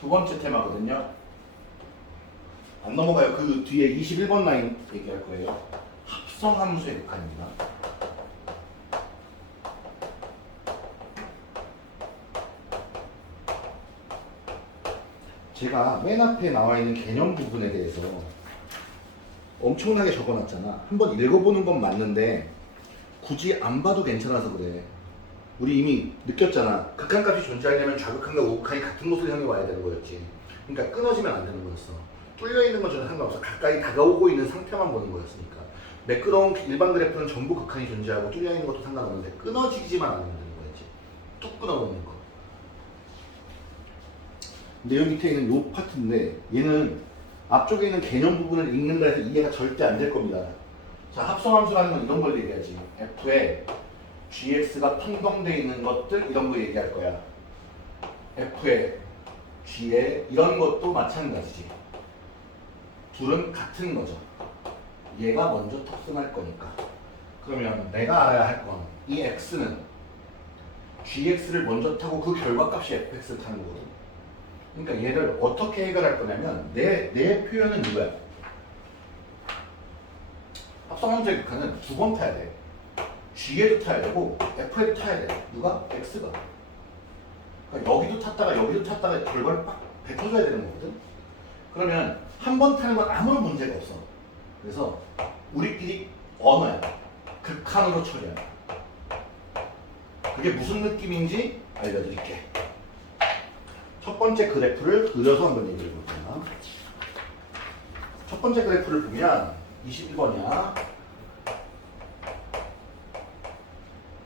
두 번째 테마거든요. 안 넘어가요. 그 뒤에 21번 라인 얘기할 거예요. 합성함수의 극한입니다. 제가 맨 앞에 나와 있는 개념 부분에 대해서 엄청나게 적어놨잖아. 한번 읽어보는 건 맞는데 굳이 안 봐도 괜찮아서 그래. 우리 이미 느꼈잖아. 극한값이 존재하려면 좌극한과 우극한이 같은 곳을 향해 와야 되는 거였지. 그러니까 끊어지면 안 되는 거였어. 뚫려 있는 건 전혀 상관없어. 가까이 다가오고 있는 상태만 보는 거였으니까. 매끄러운 일반 그래프는 전부 극한이 존재하고 뚫려 있는 것도 상관없는데 끊어지지만 않으면 되는 거였지. 뚝 끊어놓는 거. 근데 여기 밑에 있는 요 파트인데 얘는 앞쪽에 있는 개념 부분을 읽는다 해서 이해가 절대 안 될 겁니다. 자, 합성함수라는 건 이런 걸 얘기하지. f에 gx가 평등되어 있는 것들 이런 거 얘기할 거야. f에 g에 이런 것도 마찬가지지. 둘은 같은 거죠. 얘가 먼저 탑승할 거니까. 그러면 내가 알아야 할 건 이 x는 gx를 먼저 타고 그 결과값이 fx를 타는 거거든. 그러니까 얘를 어떻게 해결할 거냐면 내 표현은 이거야. 합성함수의 극한은 두 번 타야 돼. G에도 타야 되고 F에도 타야 돼. 누가? X가. 그러니까 여기도 탔다가 결과를 빡 뱉어줘야 되는 거거든. 그러면 한 번 타는 건 아무런 문제가 없어. 그래서 우리끼리 언어야. 극한으로 처리야. 그게 무슨 느낌인지 알려드릴게. 첫 번째 그래프를 그려서 한번 얘기해 볼게요. 첫 번째 그래프를 보면 21번이야.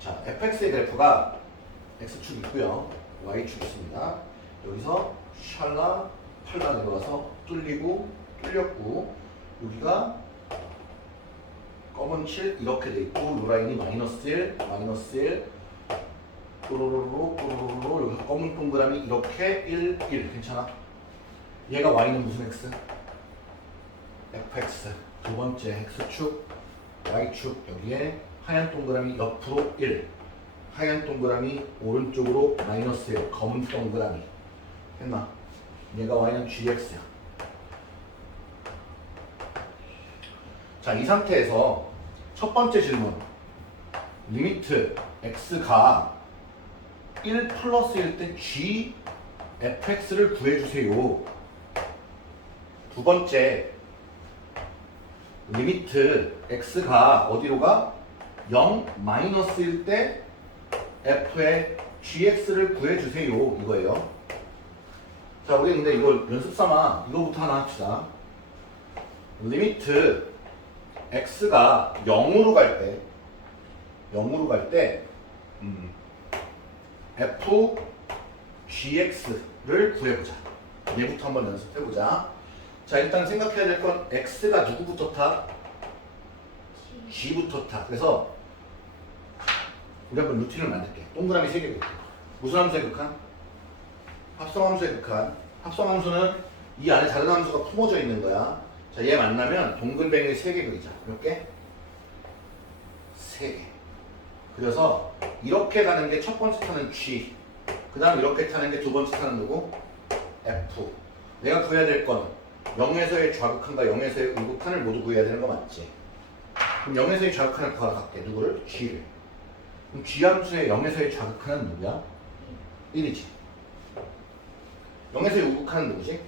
자, fx의 그래프가 x축 있고요. y축 있습니다. 여기서 샬라 팔라 내려가서 뚫리고 뚫렸고 여기가 검은 7 이렇게 돼 있고 요 라인이 마이너스 1, 마이너스 1 또로로로 또로로로 여기서 검은 동그라미 이렇게 1, 1 괜찮아? 얘가 y는 무슨 x? fx 두 번째 x축 y축 여기에 하얀 동그라미 옆으로 1 하얀 동그라미 오른쪽으로 마이너스 1 검은 동그라미 했나? 얘가 y는 gx야. 자, 이 상태에서 첫 번째 질문 리미트 x가 1 플러스일 때 g fx를 구해주세요. 두 번째 리미트 x가 어디로 가? 0 마이너스일 때 f의 gx를 구해주세요 이거예요. 자, 우리 근데 이걸 연습 삼아 이거부터 하나 합시다. 리미트 x가 0으로 갈 때 f gx를 구해보자. 얘부터 한번 연습해보자. 자, 일단 생각해야 될 건 x가 누구부터 타? g부터 타. 그래서 우리 한번 루틴을 만들게. 동그라미 3개 그릴게. 무슨 함수의 극한? 합성함수의 극한. 합성함수는 이 안에 다른 함수가 품어져 있는 거야. 자, 얘 만나면 동글뱅이 3개 그리자. 몇 개? 3개. 그래서 이렇게 가는 게 첫 번째 타는 G. 그 다음 이렇게 타는 게 두 번째 타는 누구? F. 내가 구해야 될 건 0에서의 좌극한과 0에서의 우극한을 모두 구해야 되는 거 맞지? 그럼 0에서의 좌극한을 구하러 갈게. 누구를? G를. 그럼 G 함수의 0에서의 좌극한은 누구야? 1이지. 0에서의 우극한은 누구지?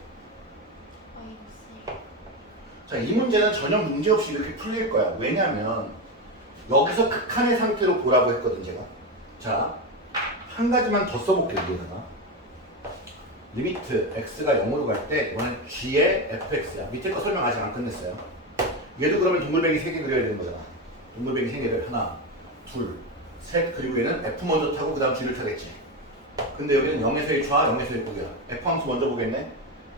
자, 이 문제는 전혀 문제없이 이렇게 풀릴 거야. 왜냐면 여기서 극한의 상태로 보라고 했거든 제가. 자, 한 가지만 더 써볼게요. 여기다가 리미트 x가 0으로 갈 때 이거는 g의 fx야. 밑에 거 설명 아직 안 끝냈어요. 얘도 그러면 동글뱅이 3개 그려야 되는 거잖아. 동글뱅이 3개를 하나, 둘, 셋 그리고 얘는 f 먼저 타고 그 다음 g를 타겠지. 근데 여기는 0에서의 좌, 0에서의 우야. f 함수 먼저 보겠네.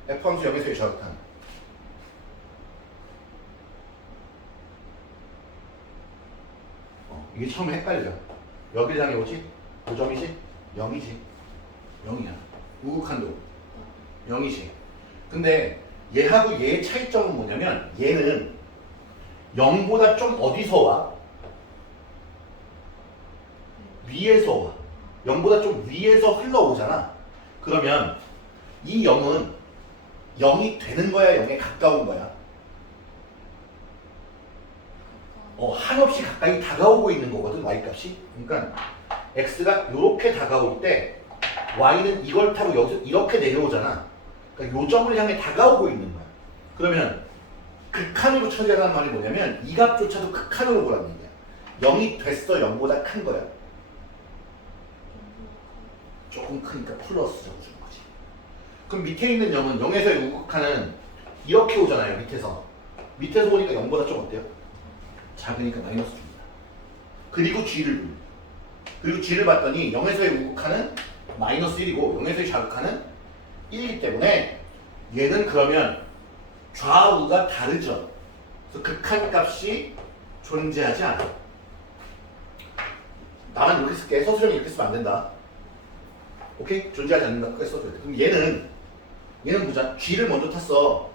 f 함수 0에서의 좌극한. 이게 처음에 헷갈려. 여기를 향해 오지? 몇 점이지? 0이지. 0이야. 우극한도 0이지. 근데 얘하고 얘의 차이점은 뭐냐면 얘는 0보다 좀 어디서 와? 위에서 와. 0보다 좀 위에서 흘러오잖아. 그러면 이 0은 0이 되는 거야, 0에 가까운 거야? 한없이 가까이 다가오고 있는 거거든, y값이. 그러니까 x가 이렇게 다가올 때 y는 이걸 타고 여기서 이렇게 내려오잖아. 그러니까 요 점을 향해 다가오고 있는 거야. 그러면 극한으로 처리하라는 말이 뭐냐면 이 값조차도 극한으로 보라는 얘기야. 0이 됐어, 0보다 큰 거야? 조금 크니까 플러스 적어주는 거지. 그럼 밑에 있는 0은 0에서의 우극한은 이렇게 오잖아요, 밑에서. 밑에서 오니까 0보다 좀 어때요? 작으니까 마이너스 줍니다. 그리고 g를 줍니다. 그리고 g를 봤더니 0에서의 우극한은 마이너스 1이고 0에서의 자극한은 1이기 때문에 얘는 그러면 좌우가 다르죠. 그래서 극한 값이 존재하지 않아. 나만 이렇게 쓸게. 서술형이 이렇게 쓰면 안 된다. 오케이? 존재하지 않는다. 그렇게 써줘야 돼. 그럼 얘는 보자. g를 먼저 탔어.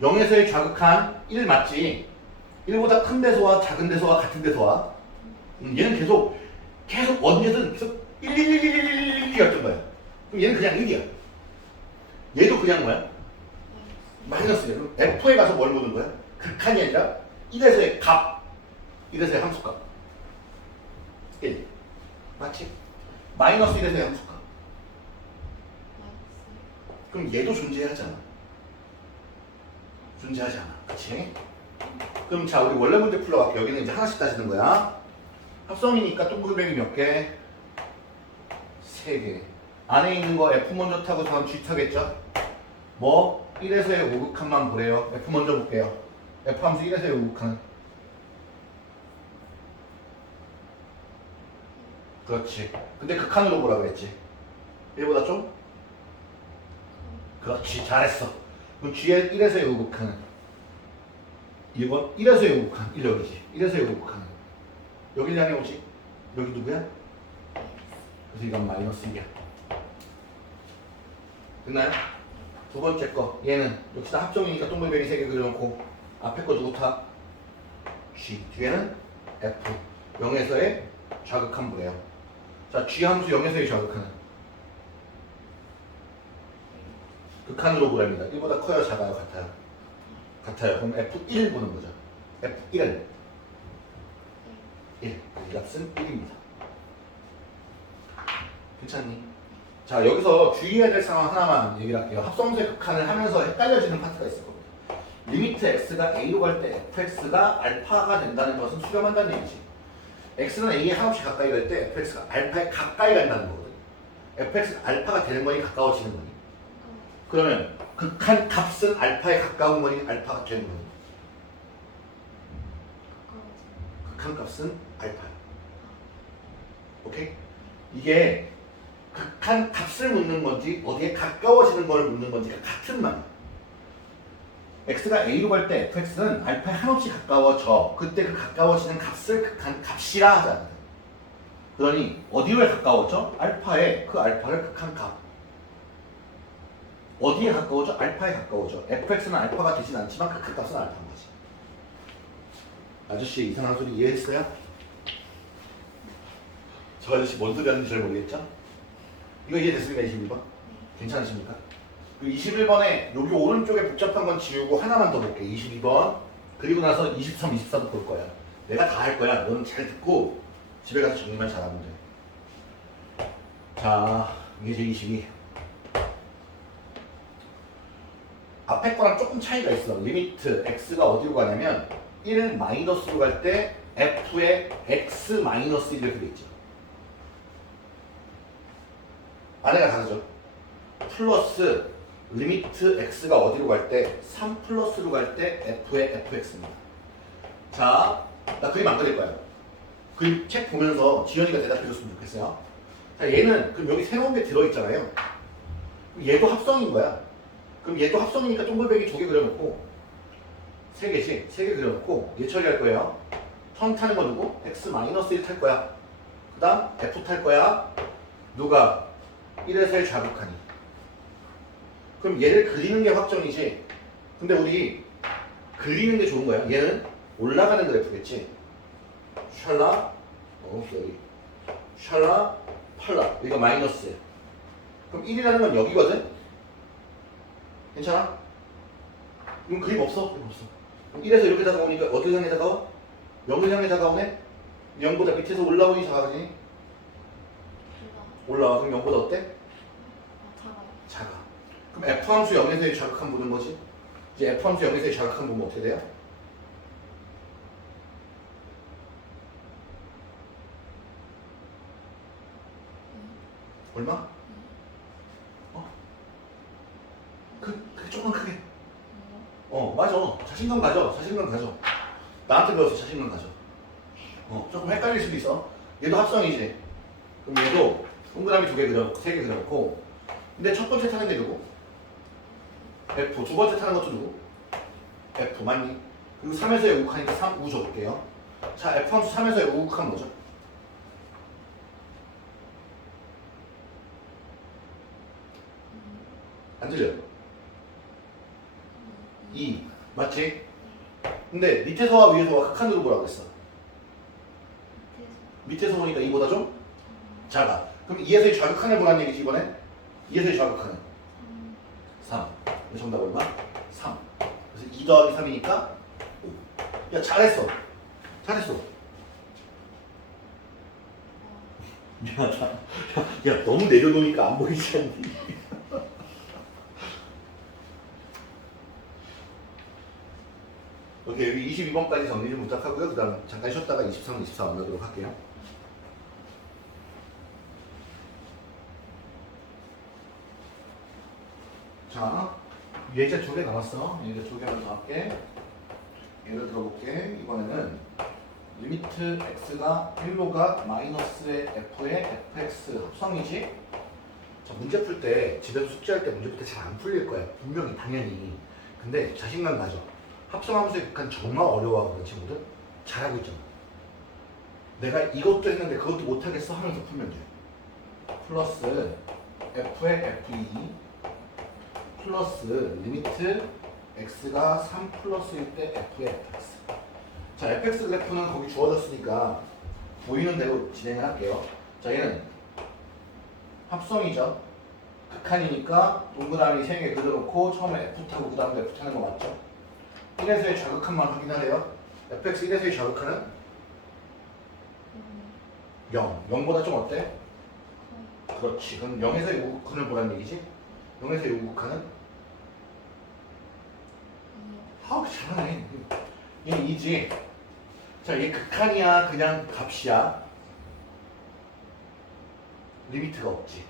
0에서의 좌극한 1 맞지? 1보다 큰 데서와 작은 데서와 같은 데서와 얘는 계속 어디든 계속 1였던 거야. 그럼 얘는 그냥 1이야. 얘도 그냥 뭐야? 마이너스야. 그럼 F에 가서 뭘 보는 거야? 극한이 아니라 1에서의 값, 1에서의 함수값 1 맞지? 마이너스 1에서의 함수값. 그럼 얘도 존재하지 않아. 존재하지 않아. 그치? 그럼 자, 우리 원래 문제 풀러갈게. 여기는 이제 하나씩 따지는 거야. 합성이니까 동글뱅이 몇 개? 3개. 안에 있는 거 F 먼저 타고 다음 G 타겠죠? 뭐? 1에서의 우극한만 보래요. F 먼저 볼게요. F 함수 1에서의 우극한. 그렇지. 근데 극한으로 보라 그랬지. 1보다 좀? 그렇지. 잘했어. 그럼 G의 1에서의 우극한은 1번 1에서의 우극한 1 여기지. 1에서의 우극한은 여기를 향해 오지. 여기 누구야? 그래서 이건 마이너스 1이야. 됐나요? 두 번째 거 얘는 역시나 합정이니까 동글뱅이 3개 그려놓고 앞에 거 누구 타? G. 뒤에는 F. 0에서의 좌극한 보래요. 자, G 함수 0에서의 좌극한은 극한으로 보랍니다. 1보다 커요, 작아요, 같아요? 같아요. 그럼 F1 보는 거죠. F1 1. 이 값은 1입니다. 괜찮니? 자, 여기서 주의해야 될 상황 하나만 얘기를 할게요. 합성수의 극한을 하면서 헷갈려지는 파트가 있을 겁니다. 리미트 x가 a로 갈 때 fx가 알파가 된다는 것은 수렴한다는 얘기지. x는 a에 한없이 가까이 갈 때 fx가 알파에 가까이 간다는 거거든. fx가 알파가 되는 거니 가까워지는 거니. 그러면 극한 값은 알파에 가까운 거니 알파가 되는 거니. 극한 값은 알파야. 오케이? 이게 극한 값을 묻는 건지 어디에 가까워지는 걸 묻는 건지가 같은 말이야. x가 a로 갈 때 fx는 알파에 한없이 가까워져. 그때 그 가까워지는 값을 극한 값이라 하잖아. 그러니 어디로 가까워져? 알파에 그 알파를 극한 값. 어디에 가까워져? 알파에 가까워져. fx는 알파가 되진 않지만 그 값은 알파인 거지. 아저씨 이상한 소리 이해했어요? 저 아저씨 뭔 소리 하는지 잘 모르겠죠? 이거 이해됐습니까? 21번? 괜찮으십니까? 그리고 21번에 여기 오른쪽에 복잡한 건 지우고 하나만 더 볼게. 22번. 그리고 나서 23, 24도 볼 거야. 내가 다 할 거야. 너는 잘 듣고 집에 가서 정리만 잘하면 돼. 자, 이게 제 22. 앞에 거랑 조금 차이가 있어. 리미트 x가 어디로 가냐면 1은 마이너스로 갈 때 f의 x 마이너스 1 이렇게 돼 있죠. 안에가 다르죠. 플러스 리미트 x가 어디로 갈 때 3 플러스로 갈 때 f의 fx입니다. 자, 나 그림 안 그릴 거야. 그림 책 보면서 지연이가 대답해줬으면 좋겠어요. 자, 얘는 그럼 여기 새로운 게 들어있잖아요. 얘도 합성인 거야. 그럼 얘도 합성이니까 동글뱅이 2개 그려놓고 3개지? 3개 그려놓고 얘 처리할 거예요. 처음 타는 거 누구? x-1 탈 거야. 그 다음 f 탈 거야. 누가? 1에서의 좌극하니. 그럼 얘를 그리는 게 확정이지. 근데 우리 그리는 게 좋은 거야. 얘는 올라가는 그래프겠지. 샬라, 여기 샬라, 팔라. 여기가 마이너스야. 그럼 1이라는 건 여기거든? 괜찮아? 이건 그림 없어? 그림 없어. 1에서 이렇게 다가오니까 어떻게 향해 다가와? 0을 향해 다가오네? 0보다 밑에서 올라오니 작아지니? 올라와. 그럼 0보다 어때? 작아. 그럼 F함수 0에서의 자극함 보는 거지? 이제 F함수 0에서의 자극함 보면 어떻게 돼요? 얼마? 조금만 크게. 맞아. 자신감 가져. 자신감 가져. 나한테 배워서 자신감 가져. 조금 헷갈릴 수도 있어. 얘도 합성이지. 그럼 얘도 동그라미 2개 그려놓고 3개 그려놓고. 근데 첫 번째 타는 게 누구? F. 두 번째 타는 것도 누구? F 맞니? 그리고 3에서의 우극하니까 3, 우 줘볼게요. 자, F 함수 3에서의 우극하면 뭐죠? 안 들려? 2 맞지? 근데 밑에서와 위에서와 극한으로 보라고 했어. 밑에서 보니까 2보다 좀 작아. 그럼 2에서의 좌극한을 보라는 얘기지 이번에? 2에서의 좌극한은 3. 정답 얼마? 3. 그래서 2 더하기 3이니까 5. 야 잘했어. 잘했어. 미안하다. 야 너무 내려놓으니까 안 보이지 않니? 오케이, 여기 22번까지 정리 좀 부탁하고요. 그 다음 잠깐 쉬었다가 23, 24 만나도록 할게요. 자, 예제 2개 남았어. 예제 2개만 더 할게. 예를 들어볼게. 이번에는 리미트 x가 1로 가 마이너스의 f의 fx 합성이지? 자, 문제 풀 때, 집에서 숙제할 때 문제 풀 때 잘 안 풀릴 거야. 분명히, 당연히. 근데 자신감 가져. 합성함수의 극한 정말 어려워하거든 친구들. 잘하고 있잖아. 내가 이것도 했는데 그것도 못하겠어 하면서 풀면 돼. 플러스 f의 f2 플러스 리미트 x가 3 플러스일 때 f의 fx. 자, fx 그래프는 거기 주어졌으니까 보이는 대로 진행을 할게요. 자, 얘는 합성이죠. 극한이니까 동그라미 3개 그려놓고 처음에 f 타고 그 다음에 f 타는 거 맞죠? 1에서의 좌극한만 확인하래요. fx 1에서의 좌극한은 0. 0보다 좀 어때? 그렇지. 그럼 0에서의 우극한을 보라는 얘기지? 0에서의 우극한은? 잘하네. 얘는 2지. 자, 얘 극한이야? 그냥 값이야? 리미트가 없지.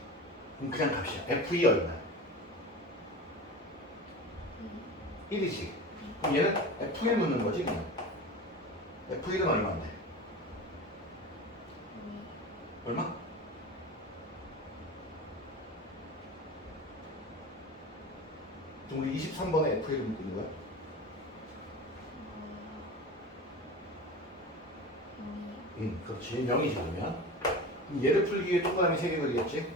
그럼 그냥 값이야. f2 얼마야? 1이지. 그럼 얘는 F1 묻는 거지 그냥. F1은 얼마인데? 얼마? 그럼 우리 23번에 F1을 묻고 있는 거야? 그렇지. 0이지 그러면. 그럼 얘를 풀기 위해 동그라미 3개 그리겠지?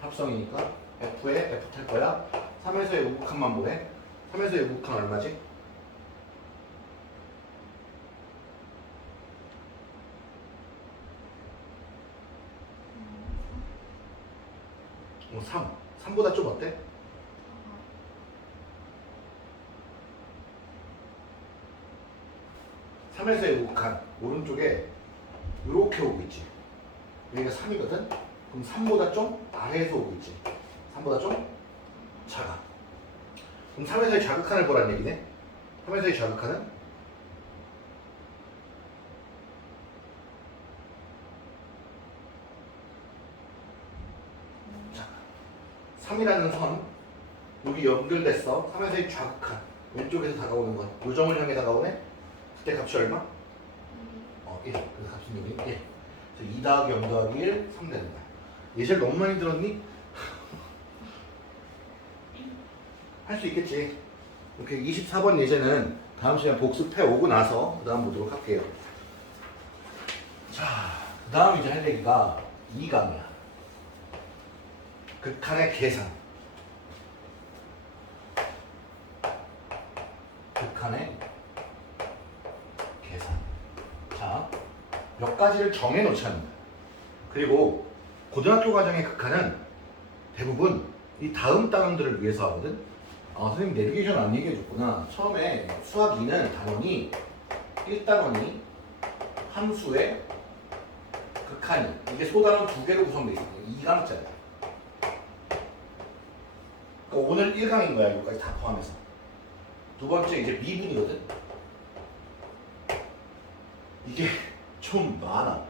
합성이니까 F에 F 탈 거야. 3에서의 우극한만 보래. 3에서의 우극한 얼마지? 3. 3보다 좀 어때? 3에서의 우극한 오른쪽에 이렇게 오고 있지. 여기가 3이거든? 그럼 3보다 좀 아래에서 오고 있지. 3보다 좀 작아. 그럼 3에서의 자극한을 보라는 얘기네. 3에서의 자극한은? 자, 3이라는 선 여기 연결됐어. 3에서의 자극한 왼쪽에서 다가오는 건 요점을 향해 다가오네. 그때 값이 얼마? 1. 그래서 값은 여기 1. 그래서 2 더하기 0 더하기 1, 3 되는 거야. 예제를 너무 많이 들었니? 할 수 있겠지. 오케이. 24번 예제는 다음 시간 복습해 오고 나서 그 다음 보도록 할게요. 자, 그 다음 이제 할 얘기가 2강이야. 극한의 계산. 극한의 계산. 자, 몇 가지를 정해놓자는 거야. 그리고 고등학교 과정의 극한은 대부분 이 다음 단원들을 위해서 하거든. 선생님 내비게이션 안 얘기해줬구나. 처음에 수학 2는 단원이 1단원이 함수의 극한이 이게 소단원 2개로 구성되어 있어요. 2강짜리. 그러니까 오늘 1강인 거야. 이거까지 다 포함해서. 두 번째 이제 미분이거든. 이게 좀 많아.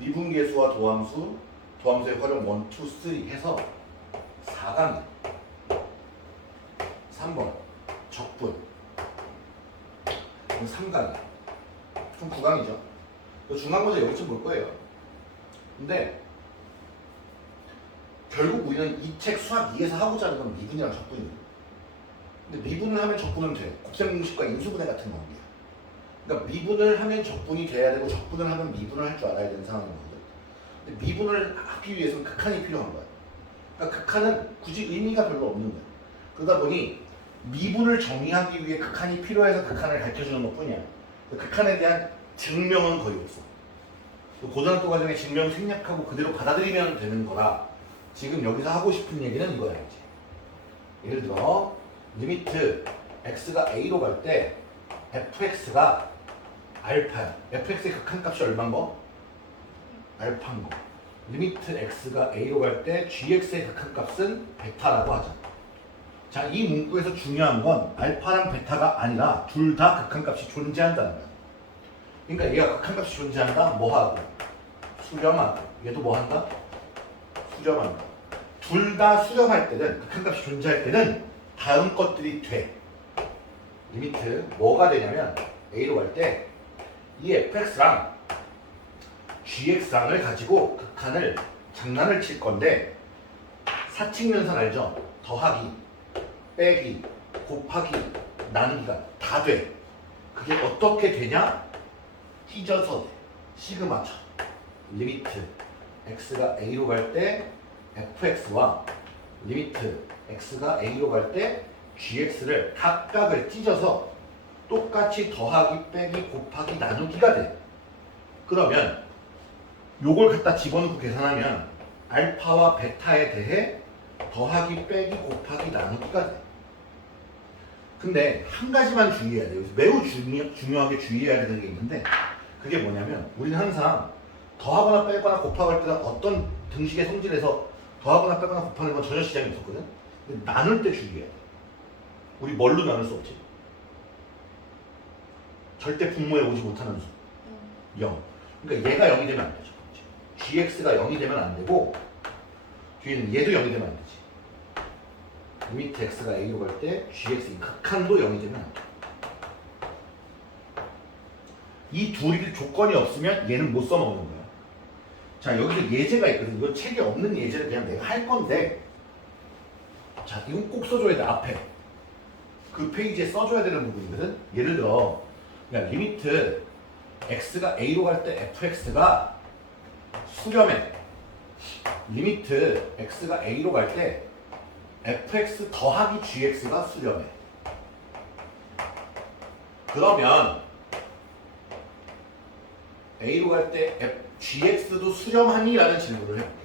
미분계수와 도함수, 도함수의 활용 1, 2, 3 해서 4강이야. 3번 적분 3강이야. 좀 9강이죠. 중간고사 여기쯤 볼 거예요. 근데 결국 우리는 이 책 수학 2에서 하고자 하는 건 미분이랑 적분이에요. 근데 미분을 하면 적분은 돼. 곱셈공식과 인수분해 같은 관계야. 그러니까 미분을 하면 적분이 돼야 되고 적분을 하면 미분을 할 줄 알아야 되는 상황인 거거든. 근데 미분을 하기 위해서는 극한이 필요한 거야. 그러니까 극한은 굳이 의미가 별로 없는 거야. 그러다 보니 미분을 정의하기 위해 극한이 필요해서 극한을 가르쳐주는 것 뿐이야. 극한에 대한 증명은 거의 없어. 고등학교 과정에 증명 생략하고 그대로 받아들이면 되는 거라 지금 여기서 하고 싶은 얘기는 이거야. 이제 예를 들어 리미트 x가 a로 갈 때 fx가 알파야. fx의 극한값이 얼마인 거? 알파인 거. 리미트 x가 a로 갈 때 gx의 극한값은 베타라고 하자. 자, 이 문구에서 중요한 건 알파랑 베타가 아니라 둘 다 극한값이 존재한다는 거야. 그러니까 얘가 극한값이 존재한다? 뭐하고? 수렴하고. 얘도 뭐한다? 수렴한다. 둘 다 수렴할 때는, 극한값이 존재할 때는 다음 것들이 돼. 리미트 뭐가 되냐면 a로 갈 때 이 fx랑 gx랑을 가지고 극한을 장난을 칠 건데 사칙면선 알죠? 더하기, 빼기, 곱하기, 나누기가 다 돼. 그게 어떻게 되냐? 찢어서 돼. 시그마처럼. 리미트 x가 a로 갈 때 fx와 리미트 x가 a로 갈 때 gx를 각각을 찢어서 똑같이 더하기, 빼기, 곱하기, 나누기가 돼. 그러면 요걸 갖다 집어넣고 계산하면 알파와 베타에 대해 더하기, 빼기, 곱하기, 나누기가 돼. 근데 한 가지만 주의해야 돼요. 매우 중요하게 주의해야 되는 게 있는데 그게 뭐냐면 우리는 항상 더하거나 빼거나 곱하고 할 때는 어떤 등식의 성질에서 더하거나 빼거나 곱하는 건 전혀 시장이 없었거든. 근데 나눌 때 주의해야 돼. 우리 뭘로 나눌 수 없지? 절대 분모에 오지 못하는 수. 0. 그러니까 얘가 0이 되면 안 되죠. gx가 0이 되면 안 되고 뒤에는 얘도 0이 되면 안 되지. 리미트 x가 a로 갈 때 gx의 극한도 0이 되면 안 돼. 이 둘이 조건이 없으면 얘는 못 써먹는 거야. 자, 여기서 예제가 있거든. 이거 책에 없는 예제를 그냥 내가 할 건데 자, 이건 꼭 써줘야 돼. 앞에 그 페이지에 써줘야 되는 부분이거든. 예를 들어 그냥 리미트 x가 a로 갈 때 fx가 수렴해. 리미트 x가 a로 갈 때 fx 더하기 gx가 수렴해. 그러면 a로 갈 때 gx도 수렴하니? 라는 질문을 해볼게.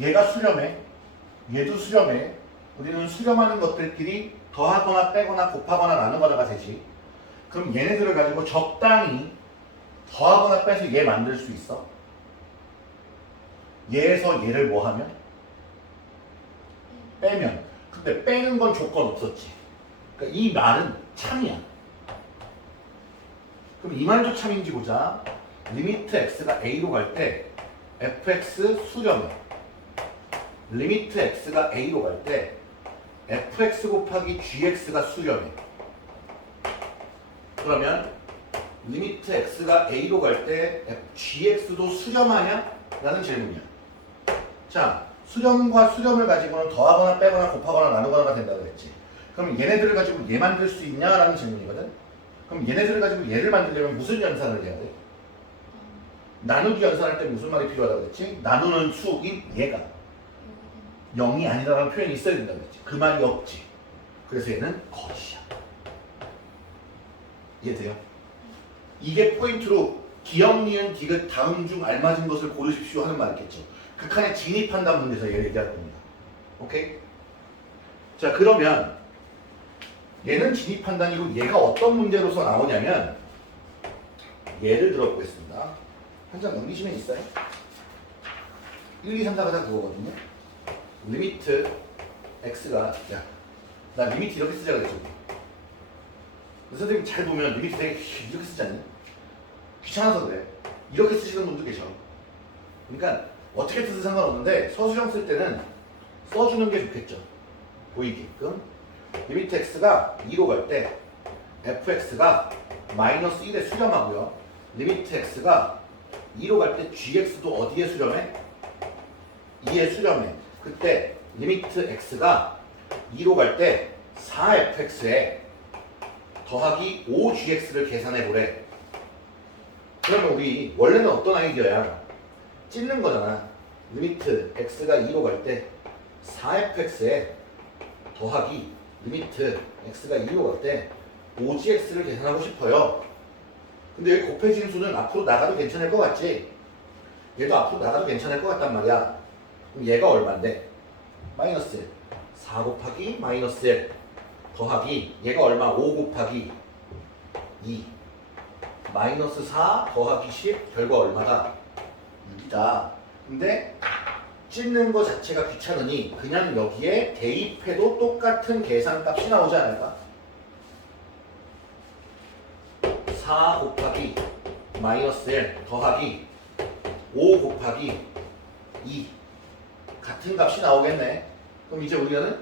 얘가 수렴해. 얘도 수렴해. 우리는 수렴하는 것들끼리 더하거나 빼거나 곱하거나 나누거나가 되지. 그럼 얘네들을 가지고 적당히 더하거나 빼서 얘 만들 수 있어. 얘에서 얘를 뭐 하면? 빼면. 근데 빼는 건 조건 없었지. 그러니까 이 말은 참이야. 그럼 이 말도 참인지 보자. 리미트 x가 a로 갈 때 fx 수렴해. 리미트 x가 a로 갈 때 fx 곱하기 gx가 수렴해. 그러면 리미트 x가 a로 갈 때 gx도 수렴하냐? 라는 질문이야. 자, 수렴과 수렴을 가지고는 더하거나 빼거나 곱하거나 나누거나가 된다고 그랬지. 그럼 얘네들을 가지고 얘 만들 수 있냐? 라는 질문이거든. 그럼 얘네들을 가지고 얘를 만들려면 무슨 연산을 해야 돼? 나누기 연산할 때 무슨 말이 필요하다고 그랬지? 나누는 수인 얘가 0이 아니라는 표현이 있어야 된다고 그랬지. 그 말이 없지. 그래서 얘는 거짓이야. 이해돼요? 이게 포인트로 기역, 니은, 디귿 다음 중 알맞은 것을 고르십시오 하는 말이겠죠. 극한에 진입한다는 문제에서 얘를 얘기할 겁니다. 오케이? 자, 그러면 얘는 진입한다니고 얘가 어떤 문제로서 나오냐면 예를 들어 보겠습니다. 한 장 넘기시면 있어요. 1, 2, 3, 4가 다 그거거든요. 리미트 x가 나 리미트 이렇게 쓰자 그랬죠. 선생님 잘 보면 리미트 되게 이렇게 쓰지 않니? 귀찮아서 그래. 이렇게 쓰시는 분도 계셔. 그러니까 어떻게 뜻은 상관없는데 서술형 쓸 때는 써주는 게 좋겠죠. 보이게끔. 리미트 x가 2로 갈 때 fx가 마이너스 1에 수렴하고요. 리미트 x가 2로 갈 때 gx도 어디에 수렴해? 2에 수렴해. 그때 리미트 x가 2로 갈 때 4fx에 더하기 5gx를 계산해 보래. 그러면 우리 원래는 어떤 아이디어야? 찢는 거잖아. 리미트 x가 2로 갈 때 4fx에 더하기 리미트 x가 2로 갈 때 5gx를 계산하고 싶어요. 근데 여기 곱해진 수는 앞으로 나가도 괜찮을 것 같지? 얘도 앞으로 나가도 괜찮을 것 같단 말이야. 그럼 얘가 얼마인데? 마이너스 1. 4 곱하기 마이너스 1 더하기 얘가 얼마? 5 곱하기 2 마이너스 4 더하기 10 결과 얼마다? 6이다. 근데 찢는 거 자체가 귀찮으니 그냥 여기에 대입해도 똑같은 계산값이 나오지 않을까? 4 곱하기 마이너스 1 더하기 5 곱하기 2 같은 값이 나오겠네. 그럼 이제 우리는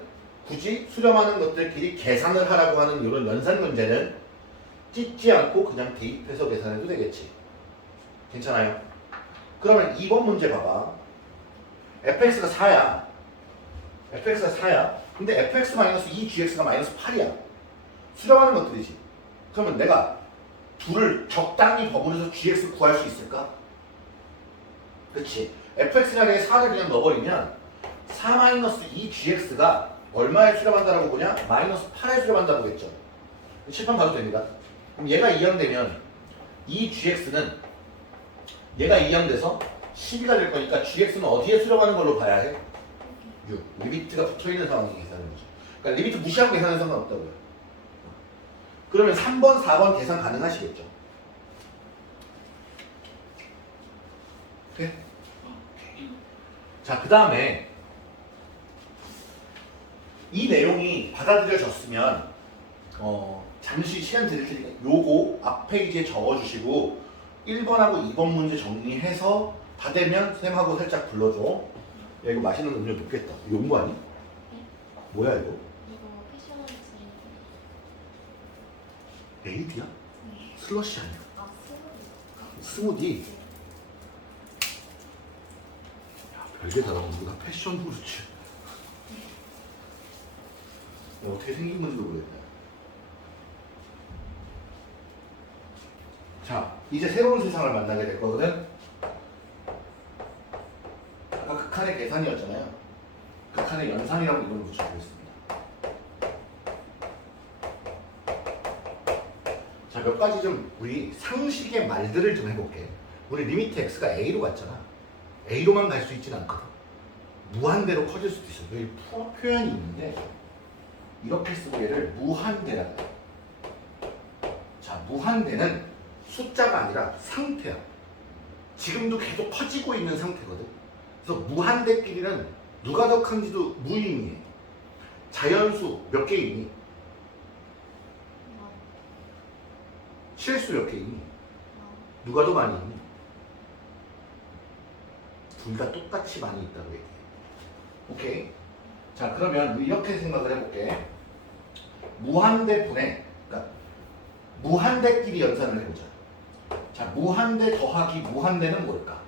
굳이 수렴하는 것들끼리 계산을 하라고 하는 이런 연산 문제는 찢지 않고 그냥 대입해서 계산해도 되겠지. 괜찮아요? 그러면 2번 문제 봐봐. fx가 4야. fx가 4야. 근데 fx-2gx가 마이너스 8이야. 수렴하는 것들이지. 그러면 내가 둘을 적당히 버무려서 gx 구할 수 있을까? 그렇지. fx 자리에 4를 그냥 넣어버리면 4-2gx가 얼마에 수렴한다라고 보냐? 마이너스 8에 수렴한다고 했죠. 칠판 봐도 됩니다. 그럼 얘가 이항되면 이 gx는 얘가 이항돼서 12가 될 거니까 gx는 어디에 수렴하는 걸로 봐야 해? 6. 리미트가 붙어있는 상황이 계산하는 거죠. 그러니까 리미트 무시하고 계산하는 상관없다고요. 그러면 3번, 4번 계산 가능하시겠죠? 네? 자, 그 다음에 이 내용이 받아들여졌으면 잠시 시간 드릴 테니까 요거 앞 페이지에 적어주시고 1번하고 2번 문제 정리해서 다 되면 쌤하고 살짝 불러줘. 야, 이거 맛있는 음료 놓겠다. 이거 온 거 아니? 네? 뭐야 이거? 이거 패션지. 에이드야? 네. 슬러시 아니야? 아, 스무디? 야, 별게 다 나오는구나. 패션 후르츠. 어떻게 생긴 건지도 모르겠다. 자, 이제 새로운 세상을 만나게 될 거거든. 아까 극한의 계산이었잖아요. 극한의 연산이라고 이름을 붙여보겠습니다. 자, 몇 가지 좀 우리 상식의 말들을 좀 해볼게. 우리 리미트 x가 a로 갔잖아. a로만 갈 수 있지는 않거든. 무한대로 커질 수도 있어. 여기 표현이 있는데 이렇게 쓰고 얘를 무한대라고 해. 자, 무한대는 숫자가 아니라 상태야. 지금도 계속 커지고 있는 상태거든. 그래서 무한대끼리는 누가 더 큰지도 무의미해. 자연수 몇 개 있니? 실수 몇 개 있니? 누가 더 많이 있니? 둘 다 똑같이 많이 있다고 얘기해. 오케이? 자, 그러면 이렇게 생각을 해볼게. 무한대분의, 그러니까 무한대끼리 연산을 해보자. 자, 무한대 더하기 무한대는 뭘까?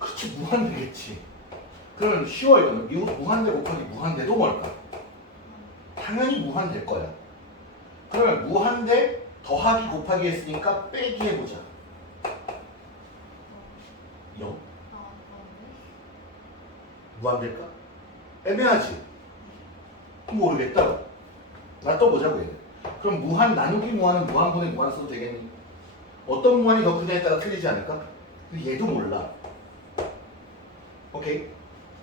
그치, 무한대겠지. 그러면 쉬워 이거는. 무한대 곱하기 무한대도 뭘까? 당연히 무한대일 거야. 그러면 무한대 더하기 곱하기 했으니까 빼기 해보자. 0? 무한대일까? 애매하지? 모르겠다. 나 또 보자고 얘. 그럼 무한 나누기 무한은 무한분의 무한 써도 되겠니? 어떤 무한이 더 크냐에 따라 틀리지 않을까? 근데 얘도 몰라. 오케이?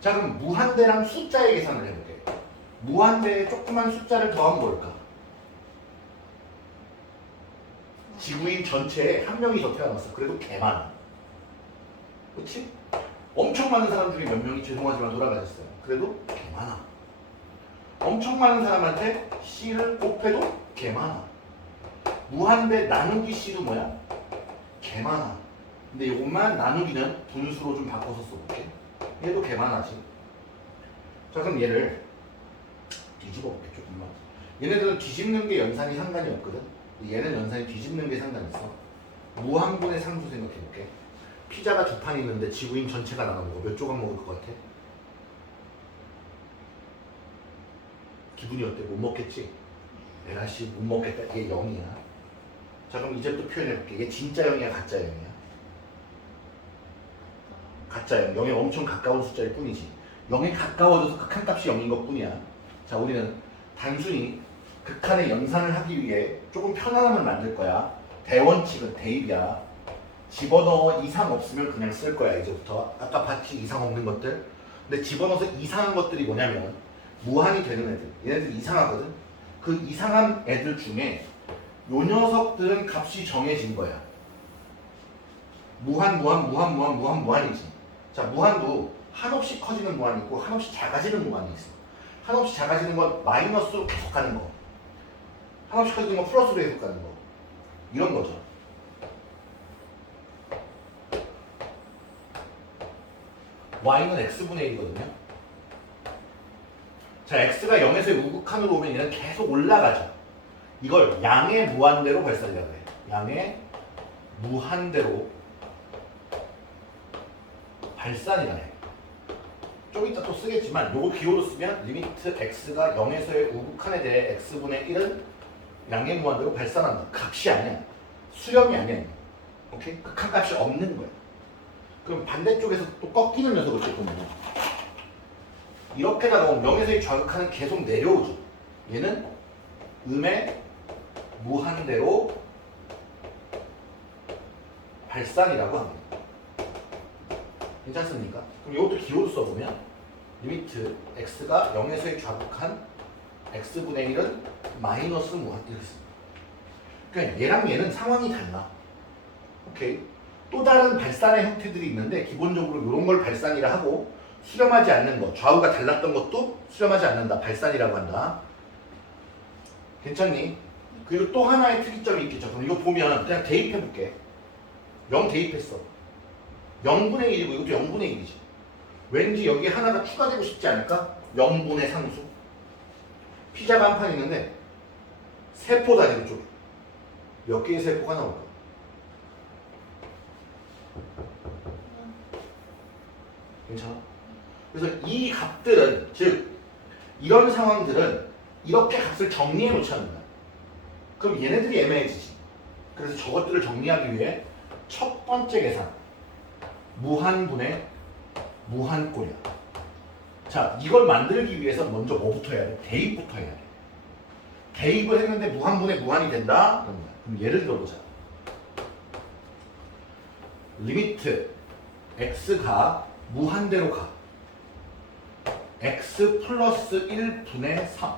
자 그럼 무한대랑 숫자의 계산을 해볼게. 무한대에 조그만 숫자를 더하면 뭘까? 지구인 전체에 한 명이 더 태어났어. 그래도 개 많아. 그렇지? 엄청 많은 사람 중에 몇 명이 죄송하지만 돌아가셨어요. 그래도 개 많아. 엄청 많은 사람한테 C를 곱해도 개 많아. 무한대 나누기 C도 뭐야? 개 많아. 근데 이것만 나누기는 분수로 좀 바꿔서 써볼게. 얘도 개 많아지. 자 그럼 얘를 뒤집어 볼게 조금만. 얘네들은 뒤집는 게 연산이 상관이 없거든. 얘는 연산이 뒤집는 게 상관이 있어. 무한분의 상수 생각해 볼게. 피자가 두 판 있는데 지구인 전체가 나가는 거 몇 조각 먹을 것 같아? 기분이 어때? 못 먹겠지? 에라씨 못 먹겠다. 얘 0이야. 자 그럼 이제부터 표현해 볼게. 얘 진짜 0이야 가짜 0이야? 가짜 0. 0에 엄청 가까운 숫자일 뿐이지. 0에 가까워져서 극한값이 0인 것 뿐이야. 자 우리는 단순히 극한의 연산을 하기 위해 조금 편안함을 만들 거야. 대원칙은 대입이야. 집어넣어 이상 없으면 그냥 쓸 거야 이제부터. 아까 봤지 이상 없는 것들. 근데 집어넣어서 이상한 것들이 뭐냐면 무한이 되는 애들. 얘네들 이상하거든. 그 이상한 애들 중에 요 녀석들은 값이 정해진 거야. 무한이지. 자 무한도 한없이 커지는 무한이 있고 한없이 작아지는 무한이 있어. 한없이 작아지는 건 마이너스로 계속 가는 거. 한없이 커지는 건 플러스로 계속 가는 거. 이런 거죠. y는 x분의 1이거든요. 자, x가 0에서 우극한으로 오면 얘는 계속 올라가죠. 이걸 양의 무한대로 발산이라고 해. 양의 무한대로 발산이라 해. 좀 이따 또 쓰겠지만 요거 기호로 쓰면 리미트 x가 0에서의 우극한에 대해 x분의 1은 양의 무한대로 발산한다. 값이 아니야. 수렴이 아니야. 오케이? 극한값이 없는 거야. 그럼 반대쪽에서 또 꺾이는 녀석을 또 보면 이렇게 나가면 0에서의 좌극한은 계속 내려오죠. 얘는 음의 무한대로 발산이라고 합니다. 괜찮습니까? 그럼 이것도 기호로 써보면 리미트 x가 0에서의 좌극한 x분의 1은 마이너스 무한 이렇게 씁니다. 그러니까 얘랑 얘는 상황이 달라. 오케이? 또 다른 발산의 형태들이 있는데 기본적으로 이런 걸 발산이라 하고 수렴하지 않는 것, 좌우가 달랐던 것도 수렴하지 않는다. 발산이라고 한다. 괜찮니? 그리고 또 하나의 특이점이 있겠죠. 그럼 이거 보면 그냥 대입해볼게. 0 대입했어. 0분의 1이고 이것도 0분의 1이지. 왠지 여기 하나가 추가되고 싶지 않을까? 0분의 상수. 피자가 한 판 있는데 세포 단위로 좀 몇 개의 세포가 나올까? 괜찮아? 그래서 이 값들은, 즉 이런 상황들은 이렇게 값을 정리해 놓지 않는다. 그럼 얘네들이 애매해지지. 그래서 저것들을 정리하기 위해 첫 번째 계산 무한분의 무한꼴이야. 자, 이걸 만들기 위해서 먼저 뭐부터 해야 돼? 대입부터 해야 돼. 대입을 했는데 무한분의 무한이 된다? 그럼 예를 들어보자. 리미트 x가 무한대로 가. x 플러스 1분의 3.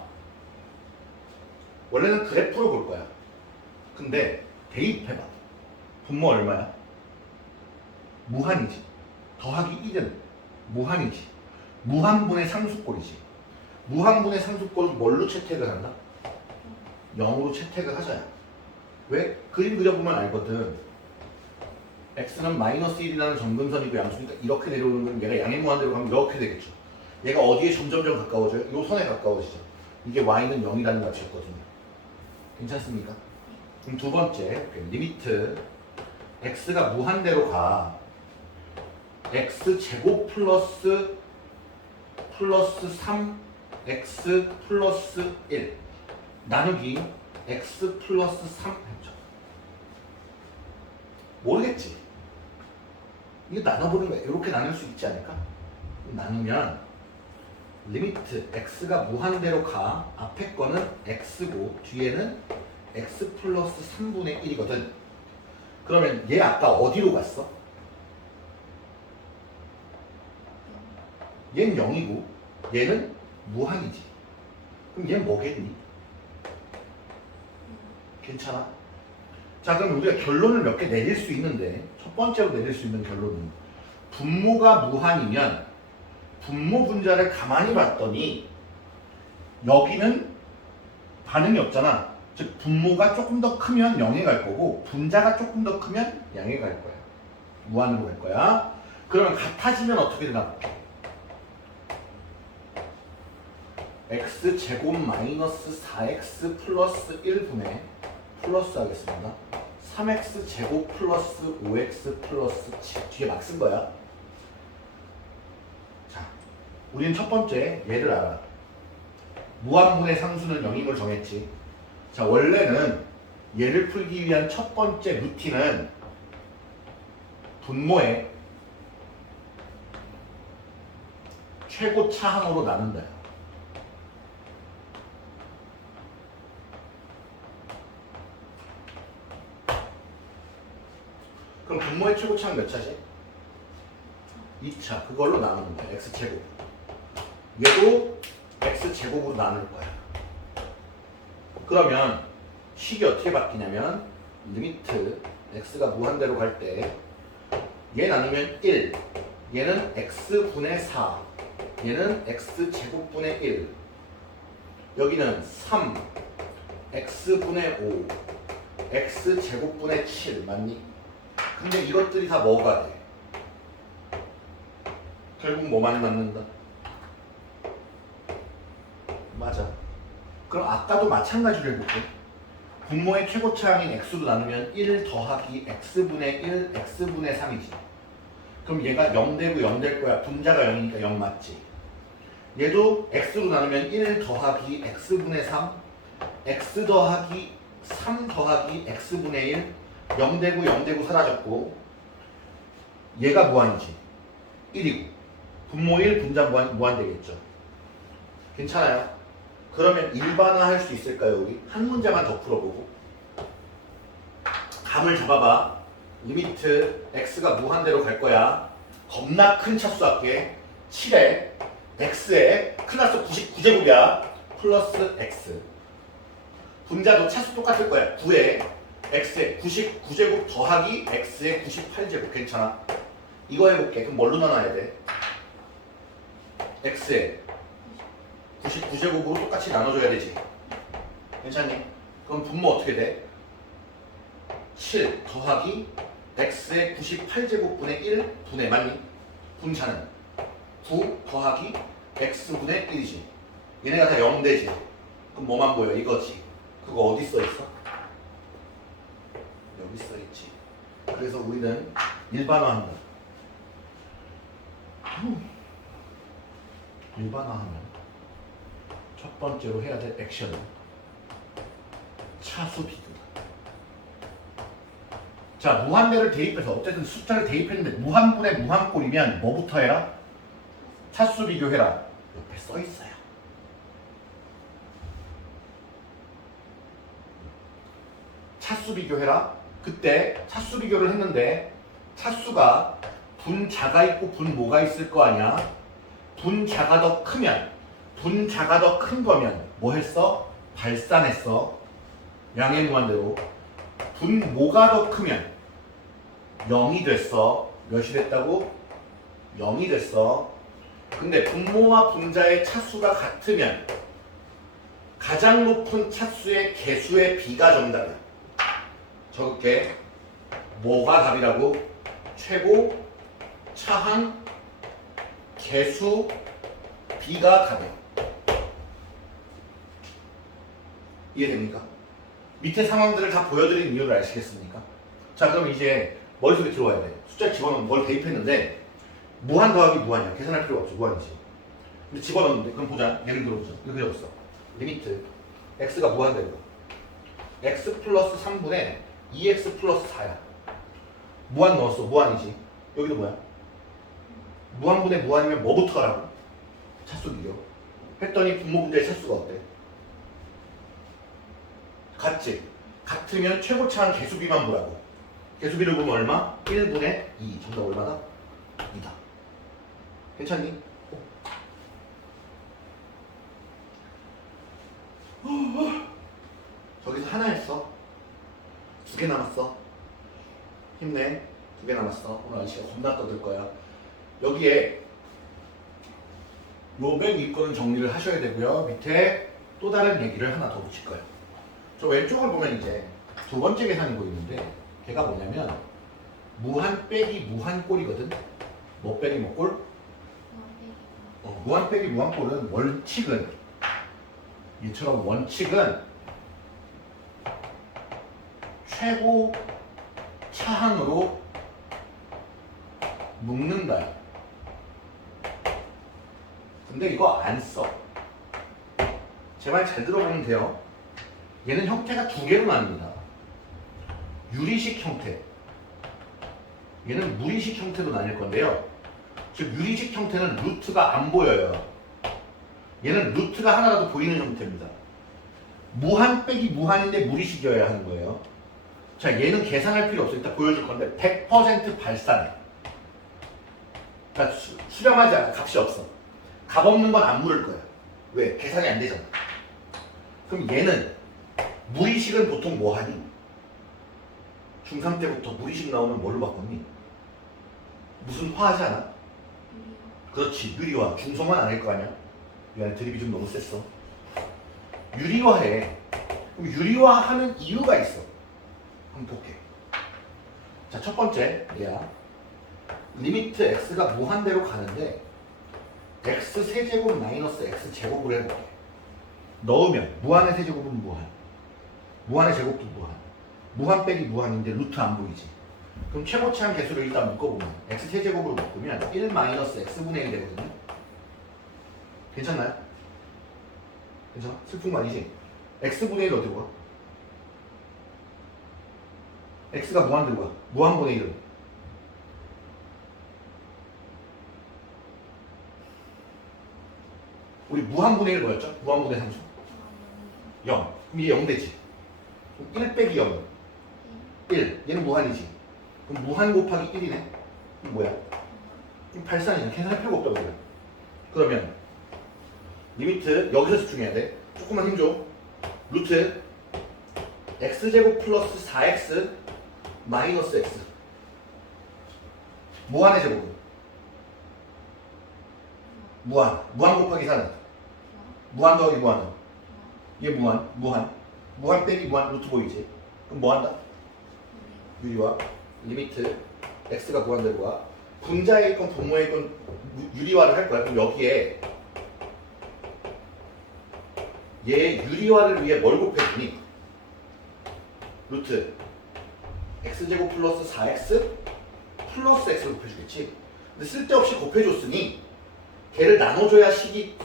원래는 그래프로 볼 거야. 근데 대입해봐. 분모 얼마야? 무한이지. 더하기 1은 무한이지. 무한분의 상수꼴이지. 무한분의 상수꼴은 뭘로 채택을 한다? 0으로 채택을 하자야. 왜? 그림 그려보면 알거든. x는 마이너스 1이라는 점근선이고 양수니까 이렇게 내려오는 건 얘가 양의 무한대로 가면 이렇게 되겠죠. 얘가 어디에 점점점 가까워져요? 이 선에 가까워지죠. 이게 y는 0이라는 값이었거든요. 괜찮습니까? 그럼 두 번째 리미트 x가 무한대로 가. x제곱 플러스 3 x 플러스 1 나누기 x 플러스 3 했죠. 모르겠지? 이게 나눠보는 거야. 이렇게 나눌 수 있지 않을까? 나누면 리미트 x가 무한대로 가. 앞에 거는 x고 뒤에는 x 플러스 3분의 1이거든. 그러면 얘 아까 어디로 갔어? 얘는 0이고 얘는 무한이지. 그럼 얘는 뭐겠니? 괜찮아? 자, 그럼 우리가 결론을 몇 개 내릴 수 있는데 첫 번째로 내릴 수 있는 결론은 분모가 무한이면 분모 분자를 가만히 봤더니 여기는 반응이 없잖아. 즉 분모가 조금 더 크면 0에 갈 거고 분자가 조금 더 크면 양에 갈 거야. 무한으로 갈 거야. 그러면 같아지면 어떻게 되나 볼게. x제곱 마이너스 4x 플러스 1분의 플러스 하겠습니다. 3x제곱 플러스 5x 플러스 7 뒤에 막 쓴 거야. 자, 우리는 첫 번째 얘를 알아. 무한분의 상수는 0임을 정했지. 자, 원래는 얘를 풀기 위한 첫 번째 루틴은 분모의 최고 차항으로 나눈다. 그럼 분모의 최고 차항 몇 차지? 2차. 그걸로 나누는 거야. x제곱. 얘도 x제곱으로 나눌 거야. 그러면 식이 어떻게 바뀌냐면 리미트 x가 무한대로 갈 때 얘 나누면 1, 얘는 x분의 4, 얘는 x제곱분의 1, 여기는 3, x분의 5, x제곱분의 7 맞니? 근데 이것들이 다 뭐가 돼? 결국 뭐만 남는다? 맞아. 그럼 아까도 마찬가지로 해볼게. 분모의 최고차항인 x로 나누면 1 더하기 x분의 1, x분의 3이지. 그럼 얘가 0 되고 0 될 거야. 분자가 0이니까 0 맞지. 얘도 x로 나누면 1 더하기 x분의 3, x 더하기 3 더하기 x분의 1, 0 되고 0 되고 사라졌고 얘가 무한이지. 1이고 분모 1, 분자 무한 되겠죠. 괜찮아요? 그러면 일반화할 수 있을까요? 우리 한 문제만 더 풀어보고 감을 잡아봐. 리미트 x가 무한대로 갈 거야. 겁나 큰 차수 할게. 7에 x에 클라스 99제곱이야. 플러스 x. 분자도 차수 똑같을 거야. 9에 x에 99제곱 더하기 x에 98제곱. 괜찮아? 이거 해볼게. 그럼 뭘로 나눠야 돼? x에 99제곱으로 똑같이 나눠줘야 되지. 괜찮니? 그럼 분모 어떻게 돼? 7 더하기 x의 98제곱분의 1 분의 맞니? 분차는 9 더하기 x분의 1이지. 얘네가 다 0 되지. 그럼 뭐만 보여? 이거지. 그거 어디 써있어? 여기 써있지. 그래서 우리는 일반화한다. 일반화하면 첫 번째로 해야 될 액션은 차수 비교다. 자, 무한대를 대입해서 어쨌든 숫자를 대입했는데 무한분의 무한꼴이면 뭐부터 해라? 차수 비교해라. 옆에 써 있어요. 차수 비교해라. 그때 차수 비교를 했는데 차수가 분자가 있고 분모가 있을 거 아니야. 분자가 더 크면 분자가 더 큰 거면 뭐 했어? 발산했어. 양의 무한대로. 분모가 더 크면 0이 됐어. 몇이 됐다고? 0이 됐어. 근데 분모와 분자의 차수가 같으면 가장 높은 차수의 개수의 비가 정답이야. 적을게. 뭐가 답이라고? 최고 차항 개수 비가 답이야. 이해됩니까? 밑에 상황들을 다 보여드린 이유를 아시겠습니까? 자, 그럼 이제 머릿속에 들어와야 돼. 숫자 집어넣으면 뭘 대입했는데 무한 더하기 무한이야. 계산할 필요가 없죠. 무한이지. 근데 집어넣는데 그럼 보자. 예를 들어보자. 이렇게 적었어. 리미트 x가 무한대로 x 플러스 3분의 2x 플러스 4야. 무한 넣었어. 무한이지. 여기도 뭐야? 무한분의 무한이면 뭐부터 하라고? 차수 비교. 했더니 분모 분자의 차수가 어때? 같지? 같으면 최고차항 개수비만 보라고. 개수비를 보면 얼마? 1분의 2. 정답 얼마다? 2다. 괜찮니? 여기서 하나 했어. 2개 남았어. 힘내. 2개 남았어. 오늘 아저씨가 겁나 떠들 거야. 여기에 요 맨 위 거는 정리를 하셔야 되고요. 밑에 또 다른 얘기를 하나 더 붙일 거예요. 저 왼쪽을 보면 이제 두 번째 계산이 보이는데 걔가 뭐냐면 무한 빼기 무한꼴이거든. 뭐 빼기 뭐 꼴? 무한 빼기 무한꼴은 원칙은 이처럼 원칙은 최고 차항으로 묶는다. 근데 이거 안 써. 제 말 잘 들어보면 돼요. 얘는 형태가 2개로 나뉩니다. 유리식 형태. 얘는 무리식 형태로 나뉠 건데요. 즉 유리식 형태는 루트가 안 보여요. 얘는 루트가 하나라도 보이는 형태입니다. 무한 빼기 무한인데 무리식이어야 하는 거예요. 자, 얘는 계산할 필요 없어. 이따 보여줄 건데 100% 발산해. 그러니까 수렴하지 않아. 값이 없어. 값 없는 건 안 물을 거야. 왜? 계산이 안 되잖아. 그럼 얘는 무리식은 보통 뭐 하니? 중3 때부터 무리식 나오면 뭘로 바꿨니? 무슨 화 하지 않아? 그렇지. 유리화. 중성화는 아닐 거 아니야? 미안해. 드립이 좀 너무 셌어. 유리화해. 그럼 유리화하는 이유가 있어. 한번 볼게. 자, 첫 번째 얘야. 리미트 x가 무한대로 가는데 x 세제곱 마이너스 x 제곱을 해볼게. 넣으면 무한의 세제곱은 무한, 무한의 제곱도 무한, 무한 빼기 무한인데 루트 안 보이지. 그럼 최고차항 개수를 일단 묶어보면 x 세제곱을 묶으면 1 마이너스 x분의 1 되거든요. 괜찮나요? 괜찮아? 슬픈 거 아니지? x분의 1 어디로 가? x가 무한대로 가. 무한분의 1은 우리 무한분의 1 뭐였죠? 무한분의 상수 0. 그럼 이게 0 되지. 그럼 1 빼기 0은 1. 얘는 무한이지. 그럼 무한 곱하기 1이네. 이게 뭐야? 이거 발산이잖아. 계산할 필요가 없다고 그래. 그러면 리미트 여기서 집중해야 돼. 조금만 힘줘. 루트 x제곱 플러스 4x 마이너스 x 무한의 제곱은? 무한. 무한 곱하기 4는? 무한 더하기 무한은? 이게 무한. 무한. 무한 빼기 무한 루트 보이지? 그럼 뭐 한다? 유리화. 리미트 x가 무한대로 가. 분자에 있건 분모에 있건 유리화를 할 거야. 그럼 여기에 얘 유리화를 위해 뭘 곱해주니? 루트 x제곱 플러스 4x 플러스 x를 곱해주겠지. 근데 쓸데없이 곱해줬으니 걔를 나눠줘야 식이